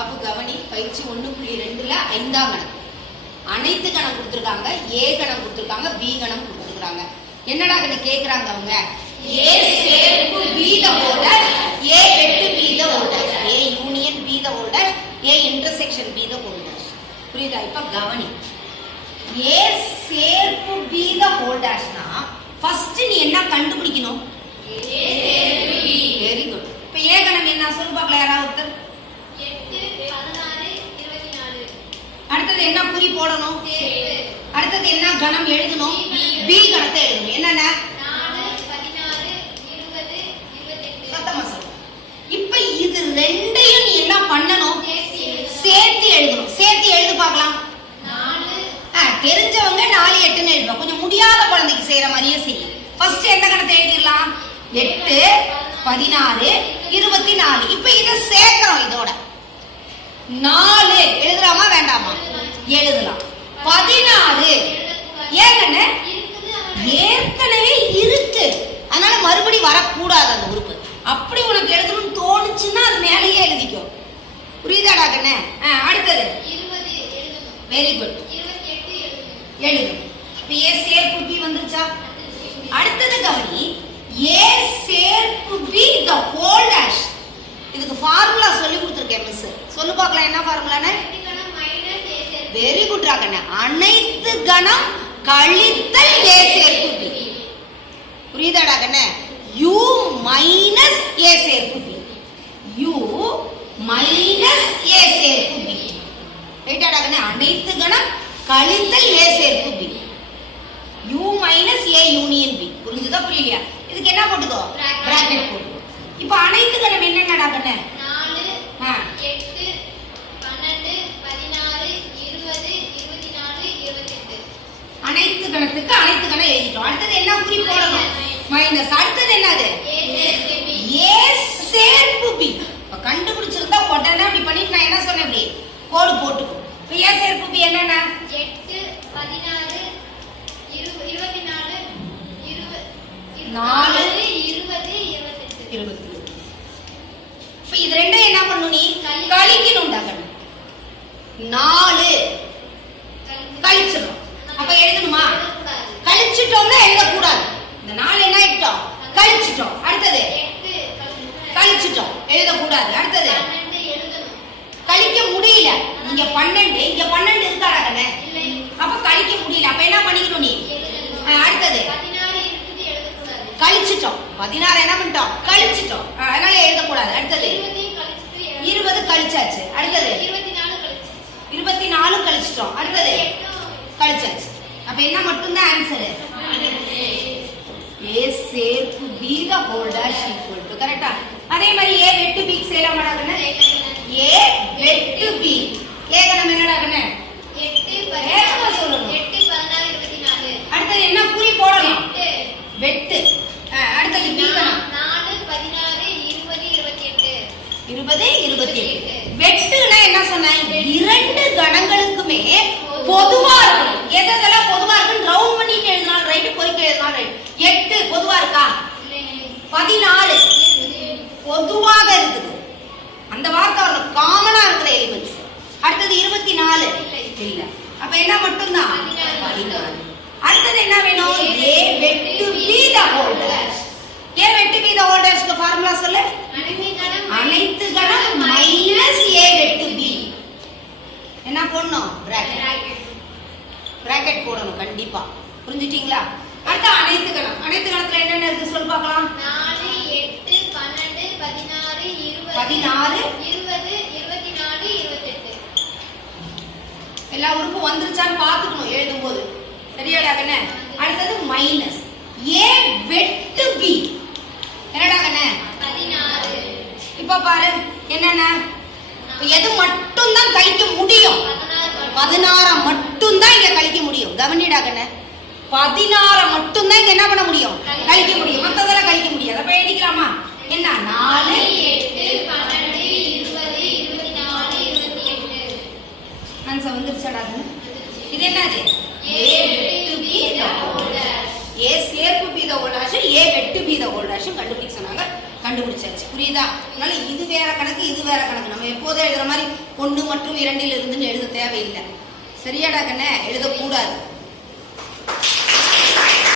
பாப்பு கவனி பயிற்சி 1.2ல 5ஆம் கணக்கு. அனைத்து கணம் கொடுத்துருக்காங்க, ஏ கணம் கொடுத்துருக்காங்க, பி கணம் கொடுத்துருக்காங்க. என்னடா கேக்குறாங்க அவங்க? ஏ சேர்ப்பு பி த ஹோல்டர், ஏ வெட்டு B the holder, A union B the holder, A intersection B the holder. புரியுதா? இப்ப கவனி, ஏ சேர்ப்பு பி த ஹோல்டர்ஸ்னா ஃபர்ஸ்ட் நீ என்ன கண்டுபிடிக்கணும்? Very good. இப்ப ஏ கணம் என்ன சொல்லு பார்க்கலாம் யாராவது ஒருத்தர்? 8, 16, 24. அடுத்தது என்ன குறி போடணும்? அடுத்தது என்ன கணம் எழுதணும்? பி கணத்தை எழுதணும். என்னென்ன? 4, 16, 20, 28. சத்தமா சொல்லு. இப்ப இது ரெண்டையும் நீ என்ன பண்ணணும்? சேர்த்து எழுதணும். சேர்த்து எழுது பார்க்கலாம். 4, தெரிஞ்சவங்க 4, 8ன்னு எழுதுவோம். கொஞ்சம் முடியாத குழந்தைக்கு செய்யற மாதிரியே செய்யும். ஃபர்ஸ்ட் எந்த கணத்தை எழுதிடலாம்? 8, 16, 24. இப்ப இதை சேர்க்கிறோம். இதோட 4 எழுதலாமா வேண்டாமா? எழுதலாம். 16 ஏங்கன்னு ஏற்கனவே இருக்கு, அதனால மறுபடி வரக்கூடாது அந்த உறுப்பு. அப்படி உனக்கு எழுதணும்னு தோணுச்சுன்னா அது மேலேயே எழுதிக்கோ. புரியுதாடா கண்ணே? அடுத்தது 20 எழுதணும். Very good. 28 எழுதணும். எழுதணும். இப்ப ஏ சேர்ப்பு பி வந்துருச்சா? அடுத்தது கவனி, ஏ சேர்ப்பு பி த ஹோல் டேஷ். இதுக்கு ஃபார்முலா சொல்லி கொடுத்துருக்கேன் மிஸ். சொல்லு பார்க்கலாம் என்ன ஃபார்முலான்னு? Very good ராகண்ணே. அனைத்து கணம் கழித்தல் ஏ சேர்ப்பு பி. புரியுதாடா கண்ணே? யூ மைனஸ் ஏ சேர்ப்பு பி, யூ மைனஸ் ஏ சேர்ப்பு பி. ரைட்டாடா கண்ணே? அனைத்து கணம் கழித்தல் ஏ சேர்ப்பு B, U minus A union B. புரிஞ்சுதா புரியலையா? இதுக்கு என்ன போட்டுக்கோ? பிராக்கெட் போட்டுக்கோ. இப்ப அனைத்து கணம் என்னென்னடா கண்ணே? 4, 8, 12, 16, 20, 24, 28. அனைத்து கணத்துக்கு அனைத்து கணம் எழுதிட்டோம். அடுத்தது என்ன குறி போடணும்? மைனஸ். அடுத்தது என்னது? ஏ சேர்ப்பு பி. கண்டுபிடிச்சிருந்தா உடனே அப்படி பண்ணிட்டு நான் என்ன சொன்னேன்? அப்படி கோடு போட்டுக்கோ. இப்ப ஏ சேர்ப்பு பி என்னன்னா 8, 16, 24, 4, 20, 28. இப்ப இது ரெண்டும் என்ன பண்ணணும்? நீ கழிக்கணும்டா கண்ணு. 4 கழிச்சிடும். அப்ப எழுதணுமா? கழிச்சிட்டோம்னா எழுதக்கூடாது. இந்த 4 என்ன ஆயிட்டோம்? கழிச்சிட்டோம். அடுத்தது 8 கழிச்சிட்டோம், எழுதக்கூடாது. அடுத்தது 12 எழுதணும். கழிக்க முடியல. இங்க 12, இங்க 12 இருக்காடா கண்ணு? இல்லை. அப்ப கழிக்க முடியல. அப்ப என்ன பண்ணிக்கணும் நீ? அடுத்தது 16 இருக்குது, எழுதக்கூடாது. கழிச்சிட்டோம். 16 என்ன பண்ணிட்டோம்? கழிச்சிட்டோம். அதனால எழுதக்கூடாது. அடுத்தது 20 கழிச்சிட்டு 20 கழிச்சாச்சு. அடுத்தது 24 கழிச்சிட்டு 24 கழிச்சிட்டோம். அடுத்தது 8 கழிச்சாச்சு. அப்ப என்ன மட்டும்தான் ஆன்சர்? ஏ சேர்ப்பு B the whole dash equal to. கரெக்ட்டா? அதே மாதிரி ஏ வெட்டு பி செய்யலாமாடாகனே? ஏ வெட்டு பி. ஏ கணம் என்னடாகனே? 8, வேகமா சொல்லணும். 8, 16, 24. அடுத்தது என்ன குறி போடணும்? 8, வெட்டு. அடுத்தது பி கணம் 4, 16, 20, 28. 20, 28. வெட்டுனா என்ன சொன்னேன்? இரண்டு கணங்களுக்குமே பொதுவா இருக்கும். எதெல்லாம் பொதுவா இருக்குன்னு ரவுண்ட் பண்ணிட்டு எழுதலாம், ரைட் பொறுக்கி எழுதலாம். ரைட். 8 பொதுவா இருக்கா? 14 பொதுவாக இருக்குது. அந்த வார்த்தை வரணும், காமனா இருக்கிற எலிமெண்ட்ஸ். அடுத்தது 24 இல்ல. அப்ப என்ன மட்டும்தான்? 14. அடுத்தது என்ன வேணும்? ஏ வெட்டு பி த ஹோல் டேஷ். ஏ வெட்டு பி த ஹோல் டேஷ்க்கு ஃபார்முலா சொல்லு. அனைத்து கணம் மைனஸ் ஏ வெட்டு பி. என்ன போடணும்? பிராக்கெட். பிராக்கெட் போடணும் கண்டிப்பா. புரிஞ்சுட்டீங்களா? அடுத்து அனைத்து கணம். அனைத்து கணத்துல என்னென்ன இருக்கு சொல்லு பார்க்கலாம். 4, 8, 12, 16, 20, 16, 20, 24, 28. எல்லா உறுப்பும் வந்துருச்சான்னு பாத்துக்கணும் எழுதும்போது. சரியாடா கண்ணே? அடுத்தது மைனஸ் ஏ வெட்டு பி. என்னடா கண்ணே? 16. இப்ப பாரு என்னென்ன எது மட்டும் தான் கழிக்க முடியும்? 16 மட்டும் தான் இங்க கழிக்க முடியும். கவனிடா கண்ணே, 16 மட்டும் தான் இங்க என்ன பண்ண முடியும்? கழிக்க முடியும். மத்ததெல்லாம் கழிக்க முடியாது. அப்ப எழுதிக்கலாமா? என்ன? 4, 8, 12, 20, 24, 28. ஆன்சர் வந்துருச்சாடா கண்ணே? இது என்னது? ஏ வெட்டு பி த ஹோல் டேஷ். ஏ சேர்ப்பு பி த ஹோல் டேஷ், ஏ வெட்டு பி த ஹோல் டேஷ் கண்டுபிடிக்க சொன்னாங்க. கண்டுபிடிச்சாச்சு. புரியுதா? அதனால இது வேற கணக்கு, இது வேற கணக்கு. நம்ம எப்போதும் எழுதுற மாதிரி 1 மற்றும் 2 இருந்துன்னு எழுத தேவையில்லை. சரியாடா கண்ணே? எழுதக்கூடாது.